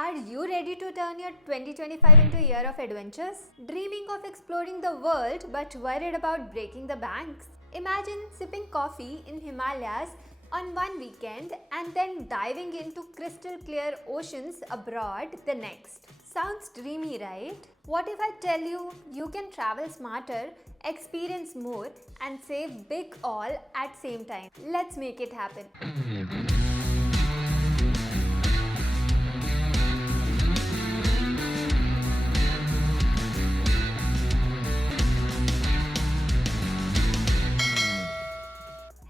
Are you ready to turn your 2025 into a year of adventures? Dreaming of exploring the world but worried about breaking the banks? Imagine sipping coffee in Himalayas on one weekend and then diving into crystal clear oceans abroad the next. Sounds dreamy, right? What if I tell you you can travel smarter, experience more, and save big all at same time? Let's make it happen.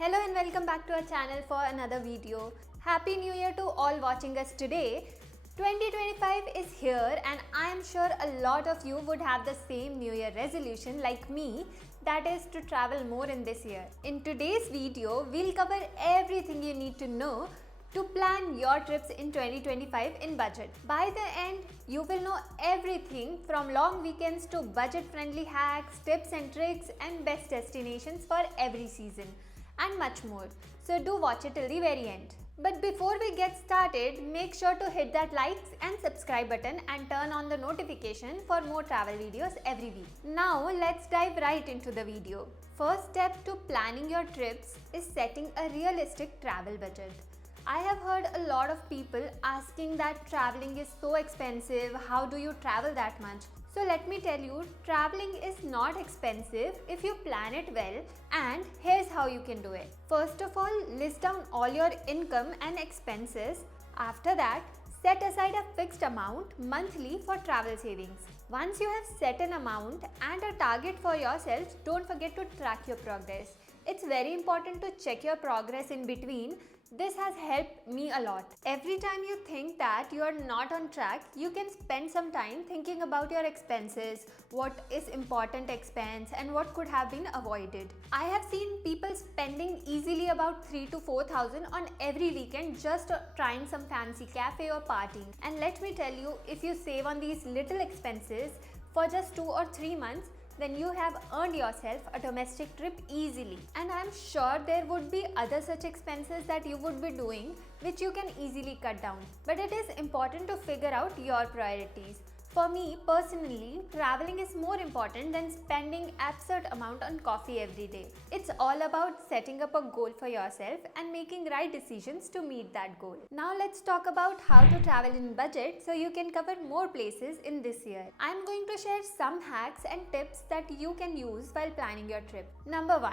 Hello and welcome back to our channel for another video. Happy New Year to all watching us today. 2025 is here and I am sure a lot of you would have the same New Year resolution like me, that is to travel more in this year. In today's video, we'll cover everything you need to know to plan your trips in 2025 in budget. By the end, you will know everything from long weekends to budget-friendly hacks, tips and tricks and best destinations for every season, and much more. So do watch it till the very end. But before we get started, make sure to hit that likes and subscribe button and turn on the notification for more travel videos every week. Now let's dive right into the video. First step to planning your trips is setting a realistic travel budget. I have heard a lot of people asking that traveling is so expensive, how do you travel that much? So let me tell you, traveling is not expensive if you plan it well, and here's how you can do it. First of all, list down all your income and expenses. After that, set aside a fixed amount monthly for travel savings. Once you have set an amount and a target for yourself, don't forget to track your progress. It's very important to check your progress in between. This has helped me a lot. Every time you think that you are not on track, you can spend some time thinking about your expenses, what is important expense and what could have been avoided. I have seen people spending easily about 3,000 to 4,000 on every weekend just trying some fancy cafe or partying. And let me tell you, if you save on these little expenses for just 2 or 3 months, then you have earned yourself a domestic trip easily. And I'm sure there would be other such expenses that you would be doing which you can easily cut down. But it is important to figure out your priorities. For me personally, traveling is more important than spending absurd amount on coffee every day. It's all about setting up a goal for yourself and making right decisions to meet that goal. Now let's talk about how to travel in budget so you can cover more places in this year. I'm going to share some hacks and tips that you can use while planning your trip. Number 1.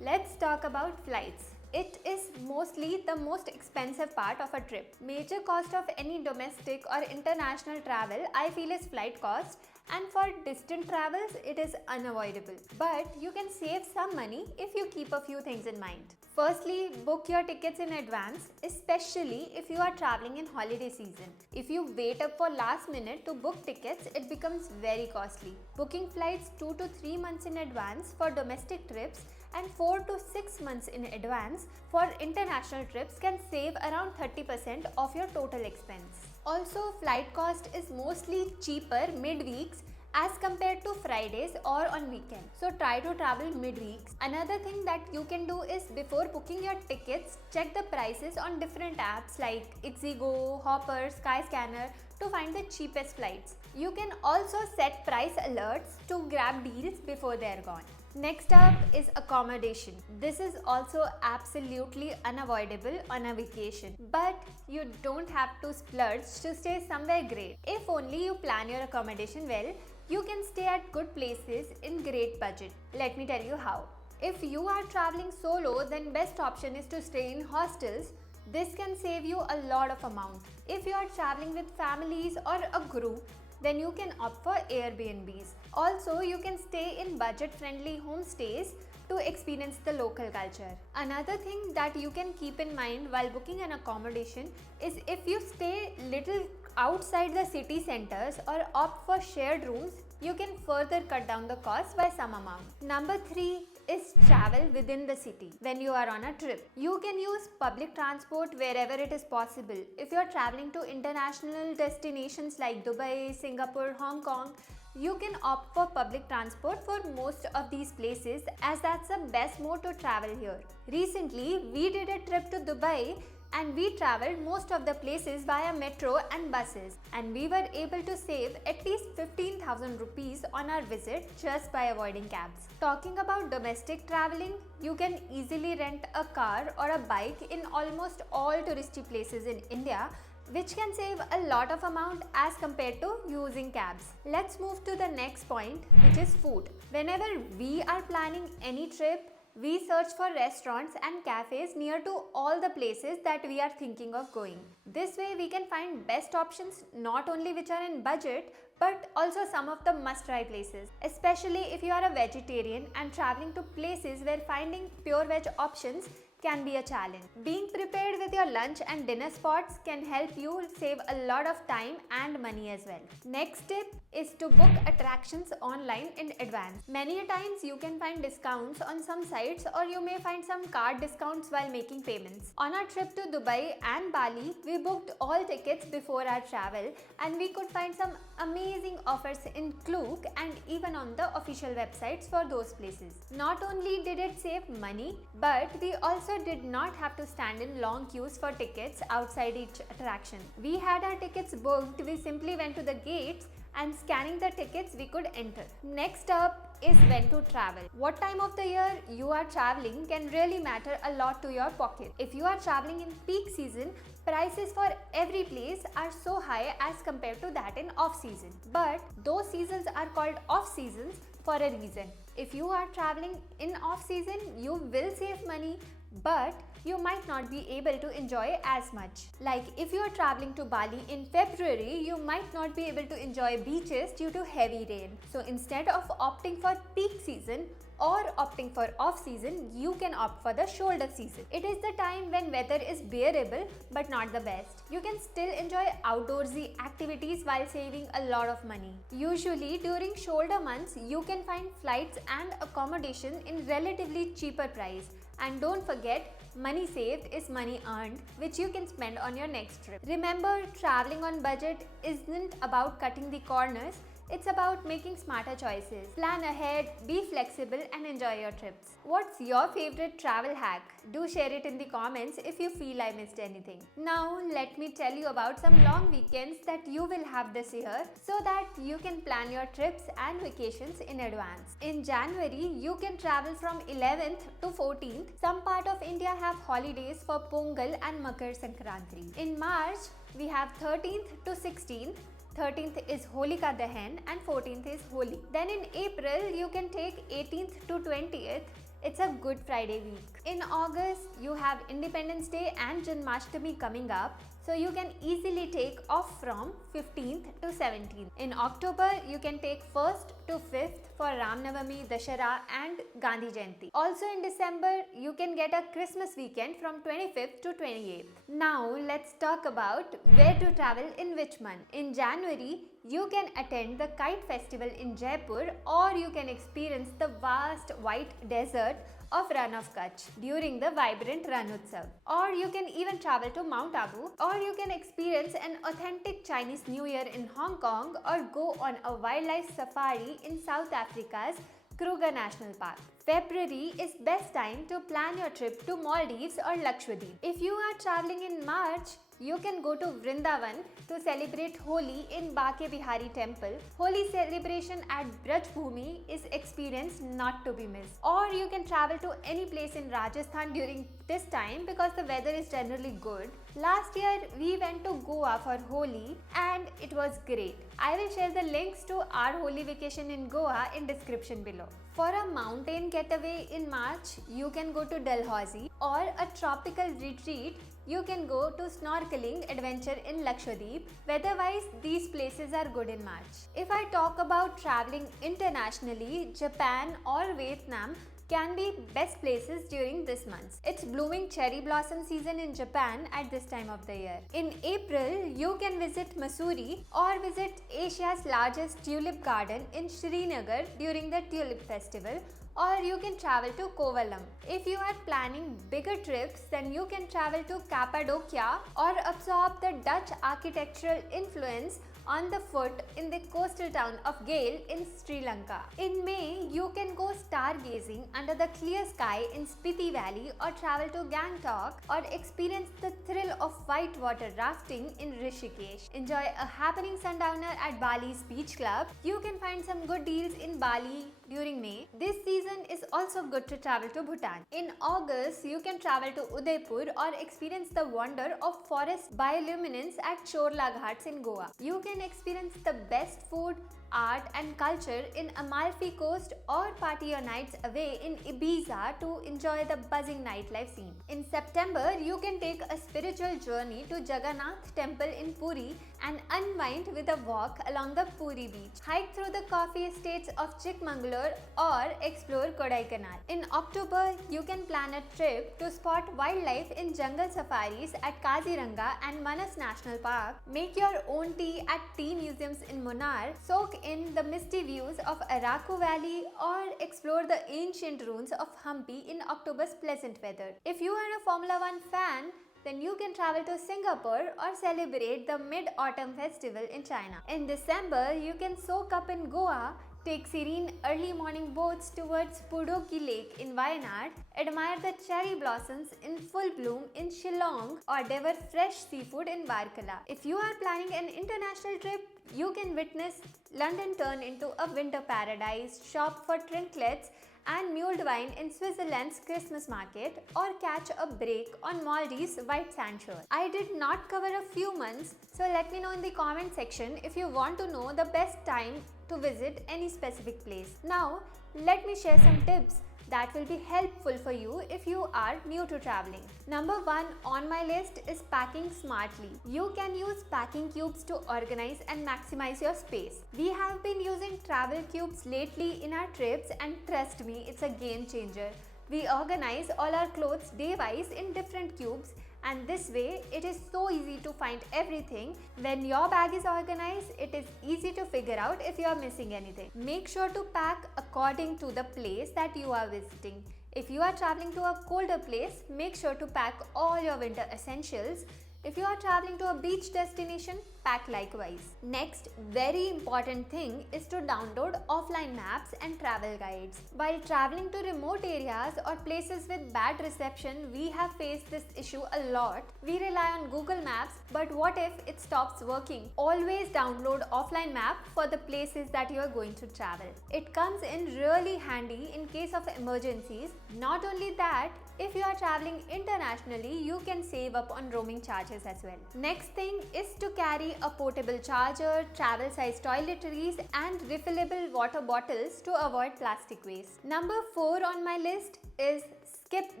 Let's talk about flights. It is mostly the most expensive part of a trip. Major cost of any domestic or international travel I feel is flight cost, and for distant travels it is unavoidable. But you can save some money if you keep a few things in mind. Firstly, book your tickets in advance, especially if you are traveling in holiday season. If you wait up for last minute to book tickets, it becomes very costly. Booking flights 2 to 3 months in advance for domestic trips and 4 to 6 months in advance for international trips can save around 30% of your total expense. Also, flight cost is mostly cheaper mid-weeks as compared to Fridays or on weekend. So try to travel mid-weeks. Another thing that you can do is before booking your tickets, check the prices on different apps like Ixigo, Hopper, Skyscanner to find the cheapest flights. You can also set price alerts to grab deals before they're gone. Next up is accommodation. This is also absolutely unavoidable on a vacation, but you don't have to splurge to stay somewhere great. If only you plan your accommodation well, you can stay at good places in great budget. Let me tell you how. If you are traveling solo, then best option is to stay in hostels. This can save you a lot of amount. If you are traveling with families or a group, then you can opt for Airbnbs. Also, you can stay in budget-friendly homestays to experience the local culture. Another thing that you can keep in mind while booking an accommodation is if you stay little outside the city centers or opt for shared rooms, you can further cut down the cost by some amount. Number 3 is travel within the city. When you are on a trip, you can use public transport wherever it is possible. If you are traveling to international destinations like Dubai, Singapore, Hong Kong, you can opt for public transport for most of these places as that's the best mode to travel here. Recently, we did a trip to Dubai and we traveled most of the places via metro and buses, and we were able to save at least 15,000 rupees on our visit just by avoiding cabs. Talking about domestic traveling, you can easily rent a car or a bike in almost all touristy places in India, which can save a lot of amount as compared to using cabs. Let's move to the next point, which is food. Whenever we are planning any trip, we search for restaurants and cafes near to all the places that we are thinking of going. This way we can find best options, not only which are in budget, but also some of the must-try places. Especially if you are a vegetarian and traveling to places where finding pure veg options can be a challenge. Being prepared with your lunch and dinner spots can help you save a lot of time and money as well. Next tip is to book attractions online in advance. Many times you can find discounts on some sites, or you may find some card discounts while making payments. On our trip to Dubai and Bali, we booked all tickets before our travel, and we could find some amazing offers in Klook and even on the official websites for those places. Not only did it save money, but we also did not have to stand in long queues for tickets outside each attraction. We had our tickets booked, we simply went to the gates and scanning the tickets we could enter. Next up is when to travel. What time of the year you are traveling can really matter a lot to your pocket. If you are traveling in peak season, prices for every place are so high as compared to that in off season. But those seasons are called off seasons for a reason. If you are traveling in off season, you will save money, but you might not be able to enjoy as much. Like if you are traveling to Bali in February, you might not be able to enjoy beaches due to heavy rain. So instead of opting for peak season or opting for off season, you can opt for the shoulder season. It is the time when weather is bearable but not the best. You can still enjoy outdoorsy activities while saving a lot of money. Usually during shoulder months, you can find flights and accommodation in relatively cheaper price. And don't forget, money saved is money earned, which you can spend on your next trip. Remember, traveling on budget isn't about cutting the corners. It's about making smarter choices. Plan ahead, be flexible, and enjoy your trips. What's your favorite travel hack? Do share it in the comments if you feel I missed anything. Now, let me tell you about some long weekends that you will have this year so that you can plan your trips and vacations in advance. In January, you can travel from 11th to 14th. Some part of India have holidays for Pongal and Makar Sankranti. In March, we have 13th to 16th. 13th is Holika Dahan and 14th is Holi. Then in April, you can take 18th to 20th. It's a Good Friday week. In August, you have Independence Day and Janmashtami coming up, so you can easily take off from 15th to 17th. In October, you can take 1st to 5th for Ram Navami, Dashara and Gandhi Jayanti. Also in December, you can get a Christmas weekend from 25th to 28th. Now let's talk about where to travel in which month. In January, you can attend the Kite Festival in Jaipur, or you can experience the vast white desert of Rann of Kutch during the vibrant Rann Utsav. Or you can even travel to Mount Abu, or you can experience an authentic Chinese New Year in Hong Kong, or go on a wildlife safari in South Africa's Kruger National Park. February is best time to plan your trip to Maldives or Lakshadweep. If you are traveling in March, you can go to Vrindavan to celebrate Holi in Bake Bihari Temple. Holi celebration at Braj Bhumi is experience not to be missed. Or you can travel to any place in Rajasthan during this time because the weather is generally good. Last year we went to Goa for Holi and it was great. I will share the links to our Holi vacation in Goa in description below. For a mountain getaway in March, you can go to Dalhousie, or a tropical retreat, you can go to snorkeling adventure in Lakshadweep. Weather-wise, these places are good in March. If I talk about traveling internationally, Japan or Vietnam can be best places during this month. It's blooming cherry blossom season in Japan at this time of the year. In April, you can visit Mussoorie or visit Asia's largest tulip garden in Srinagar during the tulip festival, or you can travel to Kovalam. If you are planning bigger trips, then you can travel to Cappadocia or absorb the Dutch architectural influence on the foot in the coastal town of Gale in Sri Lanka. In May, you can go stargazing under the clear sky in Spiti Valley or travel to Gangtok or experience the thrill of whitewater rafting in Rishikesh. Enjoy a happening sundowner at Bali's Beach Club. You can find some good deals in Bali during May. This season is also good to travel to Bhutan. In August, you can travel to Udaipur or experience the wonder of forest bioluminescence at Chorla Ghats in Goa. You can experience the best food, art and culture in Amalfi Coast or party your nights away in Ibiza to enjoy the buzzing nightlife scene. In September, you can take a spiritual journey to Jagannath Temple in Puri and unwind with a walk along the Puri beach. Hike through the coffee estates of Chikmagalur or explore Kodaikanal. In October, you can plan a trip to spot wildlife in jungle safaris at Kaziranga and Manas National Park. Make your own tea at tea museums in Munnar. Soak in the misty views of Araku Valley or explore the ancient ruins of Hampi in October's pleasant weather. If you are a Formula 1 fan, then you can travel to Singapore or celebrate the Mid-Autumn Festival in China. In December, you can soak up in Goa, take serene early morning boats towards Pudoki Lake in Wayanad, admire the cherry blossoms in full bloom in Shillong or devour fresh seafood in Varkala. If you are planning an international trip, you can witness London turn into a winter paradise, shop for trinkets and mulled wine in Switzerland's Christmas market, or catch a break on Maldives' white sand shore. I did not cover a few months, so let me know in the comment section if you want to know the best time to visit any specific place. Now, let me share some tips that will be helpful for you if you are new to traveling. Number 1 on my list is packing smartly. You can use packing cubes to organize and maximize your space. We have been using travel cubes lately in our trips and trust me, it's a game changer. We organize all our clothes day-wise in different cubes, and this way it is so easy to find everything. When your bag is organized, it is easy to figure out if you are missing anything. Make sure to pack according to the place that you are visiting. If you are traveling to a colder place, make sure to pack all your winter essentials. If you are traveling to a beach destination, pack likewise. Next, very important thing is to download offline maps and travel guides. While traveling to remote areas or places with bad reception, we have faced this issue a lot. We rely on Google Maps, but what if it stops working? Always download offline map for the places that you are going to travel. It comes in really handy in case of emergencies. Not only that, if you are traveling internationally, you can save up on roaming charges as well. Next thing is to carry a portable charger, travel size toiletries and refillable water bottles to avoid plastic waste. Number 4 on my list is skip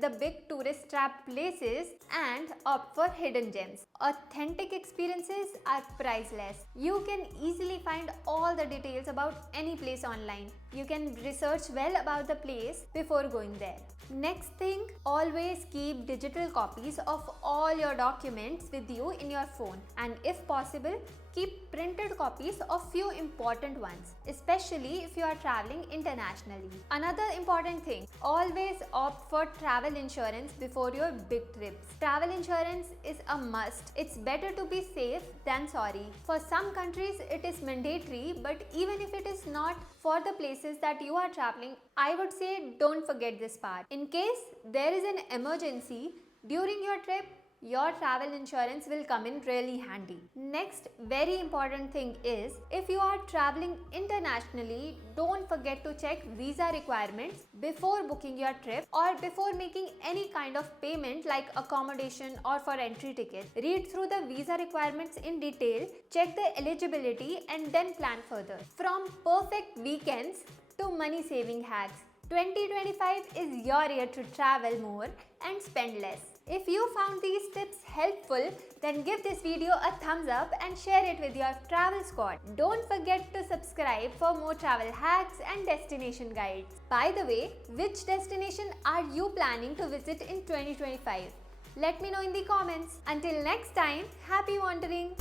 the big tourist trap places and opt for hidden gems. Authentic experiences are priceless. You can easily find all the details about any place online. You can research well about the place before going there. Next thing, always keep digital copies of all your documents with you in your phone, and if possible, keep printed copies of few important ones, especially if you are traveling internationally. Another important thing, always opt for travel insurance before your big trips. Travel insurance is a must. It's better to be safe than sorry. For some countries, it is mandatory, but even if it is not, for the places that you are traveling, I would say don't forget this part. In case there is an emergency during your trip, your travel insurance will come in really handy. Next, very important thing is, if you are traveling internationally, don't forget to check visa requirements before booking your trip or before making any kind of payment like accommodation or for entry ticket. Read through the visa requirements in detail, check the eligibility and then plan further. From perfect weekends to money saving hacks, 2025 is your year to travel more and spend less. If you found these tips helpful, then give this video a thumbs up and share it with your travel squad. Don't forget to subscribe for more travel hacks and destination guides. By the way, which destination are you planning to visit in 2025? Let me know in the comments. Until next time, happy wandering!